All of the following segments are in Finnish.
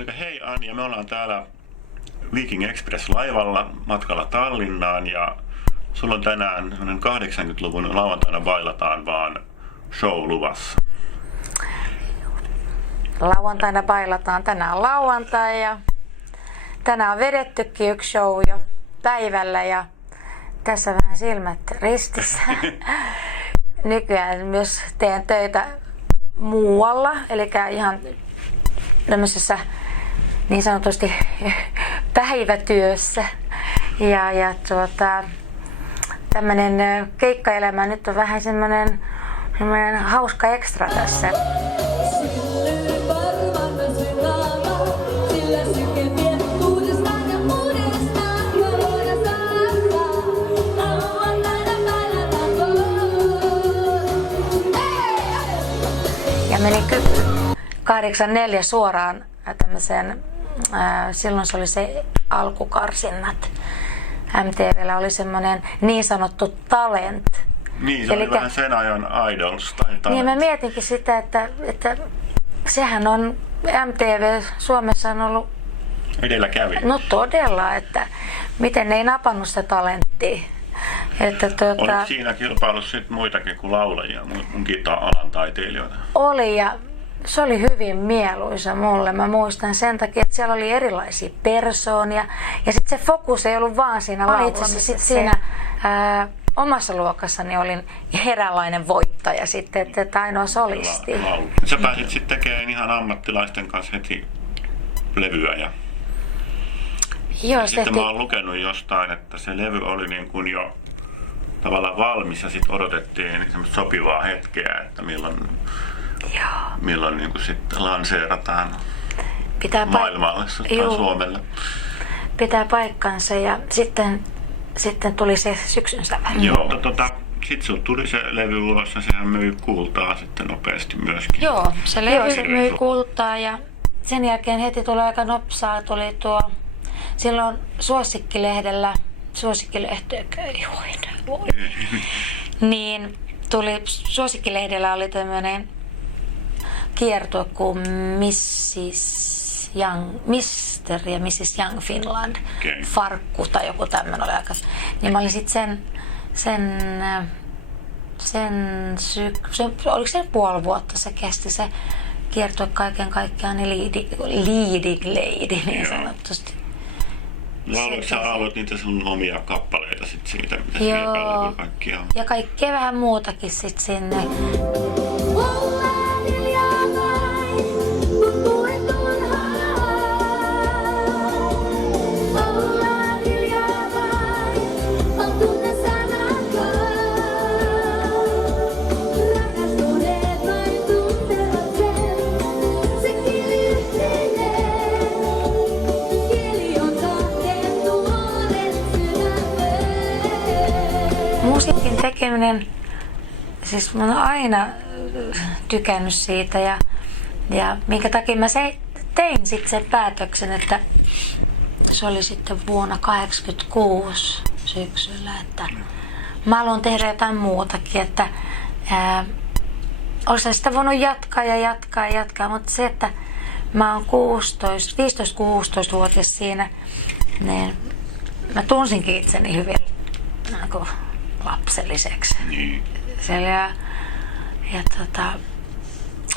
Monika, hei Anja, me ollaan täällä Viking Express-laivalla matkalla Tallinnaan ja sulla on tänään 80-luvun lauantaina bailataan vaan show luvassa. Lauantaina bailataan. Tänään on lauantai ja tänään on vedettykin yksi show jo päivällä ja tässä vähän silmät ristissä. Nykyään myös teen töitä muualla, eli ihan tämmöisessä niin sanotusti päivätyössä. Ja tämmönen keikkaelämä nyt on vähän semmoinen hauska ekstra tässä. Ja menin 8.4 suoraan tämmöiseen, silloin se oli se alkukarsinnat. MTV:llä oli semmoinen niin sanottu talent. Niin, se oli vähän sen ajan Idols tai talent. Niin, mä mietinkin sitä, että sehän on, MTV Suomessa on ollut edelläkävijä. No todella, että miten ne ei napannut sitä talenttia. Oliko siinä kilpailussa sit muitakin kuin laulajia, mun kita-alan taiteilijoita? Oli ja se oli hyvin mieluisa mulle. Mä muistan sen takia, että siellä oli erilaisia persoonia ja sitten se fokus ei ollut vaan siinä laulamisessa. Siinä omassa luokassani olin eräänlainen voittaja sitten, että ainoa solisti. Sä pääsit sitten tekemään ihan ammattilaisten kanssa heti levyä ja joo, sitten mä oon lukenut jostain, että se levy oli niin kuin jo tavallaan valmis ja sitten odotettiin semmoista sopivaa hetkeä, että milloin niin kuin sitten lanseerataan maailmalle tai Suomelle. Pitää paikkansa ja sitten tuli se syksyn sävel. Joo, sitten sinulle tuli se levy ulos ja sehän myi kultaa sitten nopeasti myöskin. Joo, se levy myi kultaa ja sen jälkeen heti tuli aika nopsaa, tuli silloin Suosikkilehdellä, Suosikkilehteekö ei hoida, niin tuli, Suosikkilehdellä oli tämmöinen kiertue kuin Mr. ja Mrs. Young Finland, farkku tai joku tämmöinen oli aika. Niin mä olin sitten oliko se puoli vuotta se kesti se kiertue kaiken kaikkiaan, niin leading lady niin sanotusti. Sä aloit niitä sun omia kappaleita sit siitä, mitä siellä päällä kaikkia on. Ja kaikkea vähän muutakin sit sinne. Musiikin tekeminen, siis mä oon aina tykännyt siitä ja minkä takia mä tein sitten sen päätöksen, että se oli sitten vuonna 1986 syksyllä, että mä haluan tehdä jotain muutakin, että olisin sitä voinut jatkaa, mutta se, että mä oon 15-16-vuotias siinä, niin mä tunsinkin itseni hyvin lapselliseksi. Niin.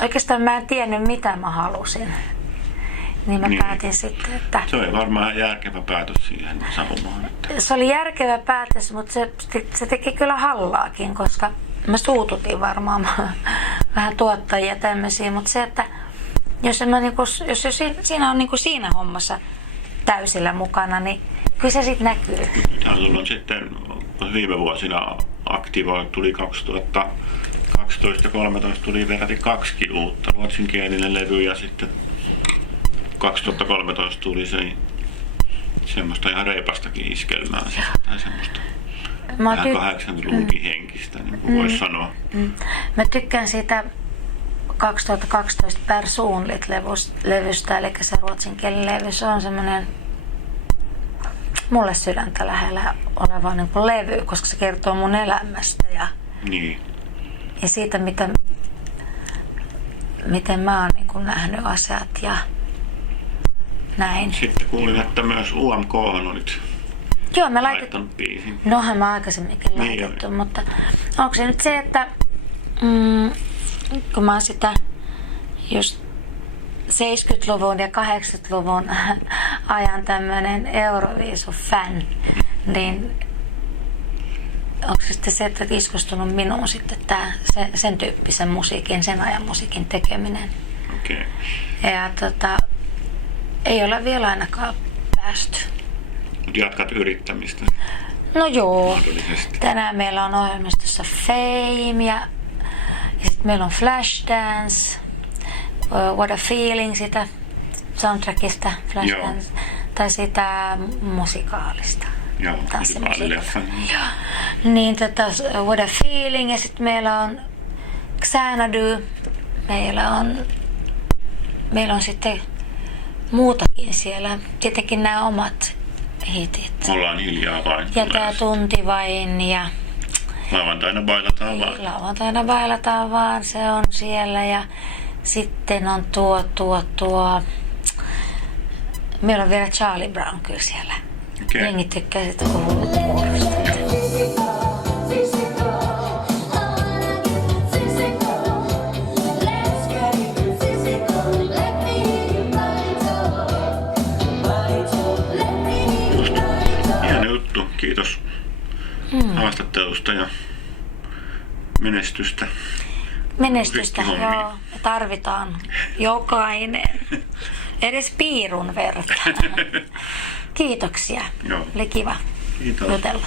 Oikeastaan mä en tiennyt mitä mä halusin. Niin mä päätin sitten, että se oli varmaan järkevä päätös siihen saumaan. Se oli järkevä päätös, mutta se teki kyllä hallaakin, koska mä suututin varmaan vähän tuottajia tämmöisiä, mutta se, että jos siinä on niinku siinä hommassa täysillä mukana, niin kyllä se sitten näkyy. Nythän sulla on sitten viime vuosina aktivoitu, tuli 2012 ja 2013 tuli peräti 2 uutta ruotsinkielinen levy ja sitten 2013 tuli se semmoista ihan reipastakin iskelmää tai semmoista vähän 80-luvunkin henkistä, niin kuin voisi sanoa. Mä tykkään siitä 2012 Personligt-levystä, eli se ruotsinkielinen levy, se on semmoinen mulle sydäntä lähellä oleva niin kuin levy, koska se kertoo mun elämästä ja siitä, miten mä oon niin kuin nähnyt asiat ja näin. Sitten kuulin, että myös UMK on nyt Joo, me laittanut biisin. Nohan mä aikaisemminkin Niin laitettu, mutta onko se nyt se, että kun mä oon sitä just 70-luvun ja 80-luvun ajan tämmönen Euroviisu-fan, niin onko se sitten se, että iskustunut minuun sitten sen tyyppisen musiikin, sen ajan musiikin tekeminen. Okei. Ja ei ole vielä ainakaan päästy. Mut jatkat yrittämistä No joo. mahdollisesti. Tänään meillä on ohjelmistossa Fame ja sitten meillä on Flashdance, What a Feeling sitä soundtrackista Flashdance, tai sitä musikaalista. Joo, Tanssimusiikista. Niin What a Feeling ja sitten meillä on Xanadu, meillä on sitten muutakin siellä, tietenkin nämä omat hitit. Ollaan hiljaa vain. Ja tää tunti vain ja Lauantaina bailataan vaan. lauantaina bailataan vaan, se on siellä ja sitten on tuo. Meillä on vielä Charlie Brown kyllä siellä. Okei. Jengi tykkää sitä kuuluvuorosta. Hieno juttu. Kiitos haastattelusta ja menestystä. Menestystä, Musiikkihommiin. joo. Me tarvitaan jokainen. Edes piirun verta. Kiitoksia. Joo. Oli kiva Kiitos. jutella.